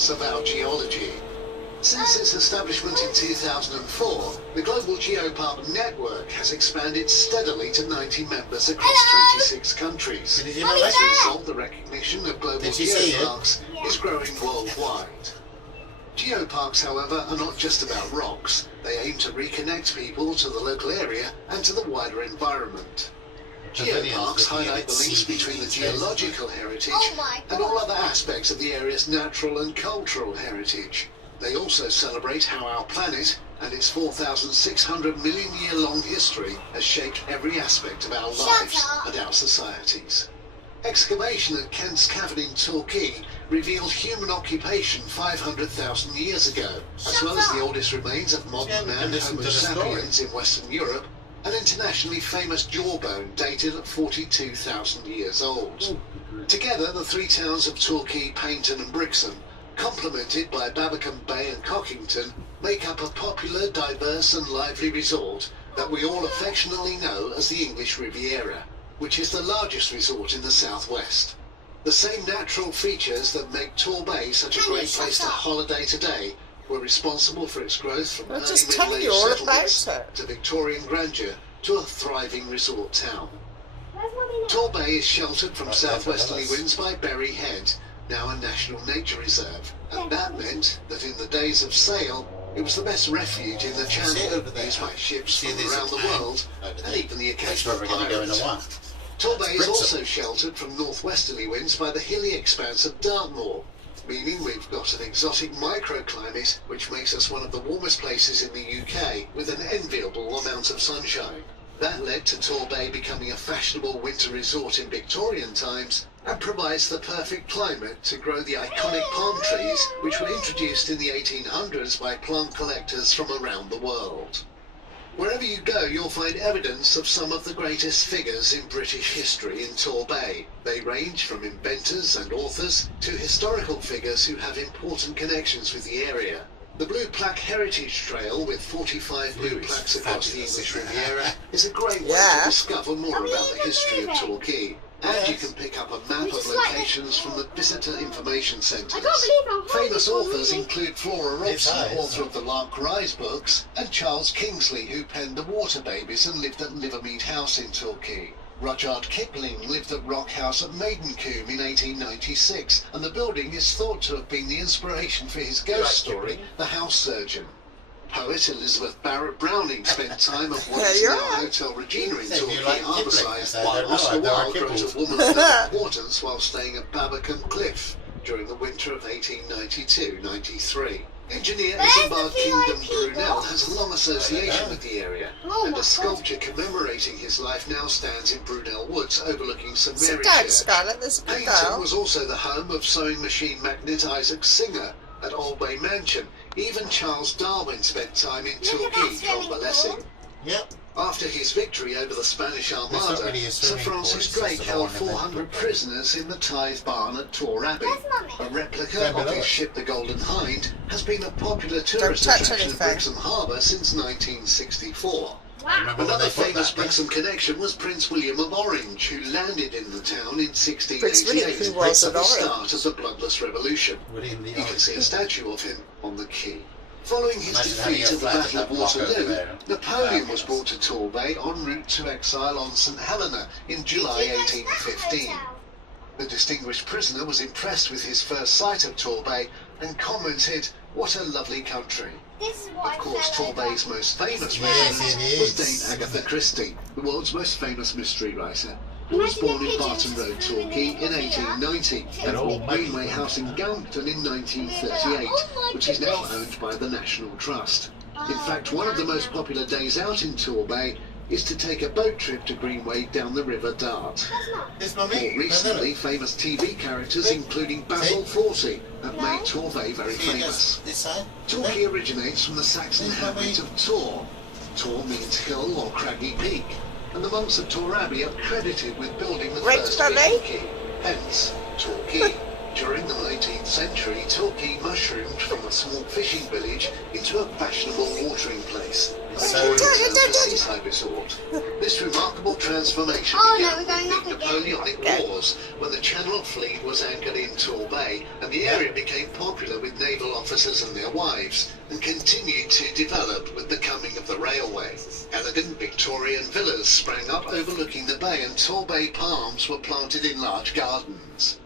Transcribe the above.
science of our geology. Since its establishment in 2004, the Global Geopark Network has expanded steadily to 90 members across 26 countries. As a result, the recognition of global geoparks is growing worldwide. Geoparks, however, are not just about rocks. They aim to reconnect people to the local area and to the wider environment. Geoparks highlight the links between the geological heritage and all other aspects of the area's natural and cultural heritage. They also celebrate how our planet and its 4,600 million year long history has shaped every aspect of our lives and our societies. Excavation at Kent's Cavern in Torquay revealed human occupation 500,000 years ago, as well as the oldest remains of modern man Homo sapiens in Western Europe, an internationally famous jawbone dated at 42,000 years old. Together, the three towns of Torquay, Paignton and Brixham, complemented by Babbacombe Bay and Cockington, make up a popular, diverse and lively resort that we all affectionately know as the English Riviera, which is the largest resort in the southwest. The same natural features that make Torbay such a great place to holiday today were responsible for its growth from early Middle-Age settlements to Victorian grandeur to a thriving resort town. Torbay is sheltered from southwesterly winds by Berry Head, now a national nature reserve, and that meant that in the days of sail, it was the best refuge in the channel, used by ships from around the world, and even the occasional pirate. Torbay is also sheltered from northwesterly winds by the hilly expanse of Dartmoor, meaning we've got an exotic microclimate which makes us one of the warmest places in the UK, with an enviable amount of sunshine. That led to Torbay becoming a fashionable winter resort in Victorian times, and provides the perfect climate to grow the iconic palm trees which were introduced in the 1800s by plant collectors from around the world. Wherever you go, you'll find evidence of some of the greatest figures in British history in Torbay. They range from inventors and authors to historical figures who have important connections with the area. The Blue Plaque Heritage Trail, with 45 blue plaques across the English Riviera, is a great way to discover more about the history of Torquay. And you can pick up a map of locations from the Visitor Information Centres. Famous authors include Flora Robson, author of the Lark Rise books, and Charles Kingsley, who penned The Water Babies and lived at Livermead House in Torquay. Rudyard Kipling lived at Rock House at Maidencombe in 1896, and the building is thought to have been the inspiration for his ghost story, The House Surgeon. Poet Elizabeth Barrett Browning spent time at what is now Hotel Regina in Torquay Harbourside, while Oscar Wilde wrote A Woman of No Importance while staying at Babbacombe Cliff during the winter of 1892-93. Engineer Isambard Kingdom Brunel has a long association with the area, and a sculpture commemorating his life now stands in Brunel Woods overlooking St Mary's Church. Paignton was also the home of sewing machine magnate Isaac Singer at Old Bay Mansion. Even Charles Darwin spent time in Torquay convalescing. After his victory over the Spanish Armada, Sir Francis Drake held 400 prisoners in the Tithe Barn at Tor Abbey. A replica of his ship the Golden Hind has been a popular tourist attraction at Brixham Harbour since 1964. Another famous Brixham connection was Prince William of Orange, who landed in the town in 1688 at the start of the Bloodless Revolution. You can see a statue of him on the quay. Following his defeat at the Battle of Waterloo, Napoleon was brought to Torbay en route to exile on St Helena in July 1815. The distinguished prisoner was impressed with his first sight of Torbay and commented, "What a lovely country." Of course, Torbay's most famous resident was Dame Agatha Christie, the world's most famous mystery writer, who was born in Barton Road, Torquay in 1890 and bought Greenway House in Galmpton in 1938, which is now owned by the National Trust. In fact, one of the most popular days out in Torbay is to take a boat trip to Greenway down the River Dart. More recently, famous TV characters including Basil Fawlty have made Torbay very famous. Torquay originates from the Saxon hamlet of Tor. Tor means hill or craggy peak, and the monks of Tor Abbey are credited with building the first quay, hence Torquay. During the 19th century, Torquay mushroomed from a small fishing village into a fashionable watering place, a seaside resort. This remarkable transformation began with the Napoleonic Wars, when the Channel Fleet was anchored in Torbay, and the area became popular with naval officers and their wives, and continued to develop with the coming of the railway. Elegant Victorian villas sprang up overlooking the bay, and Torbay palms were planted in large gardens.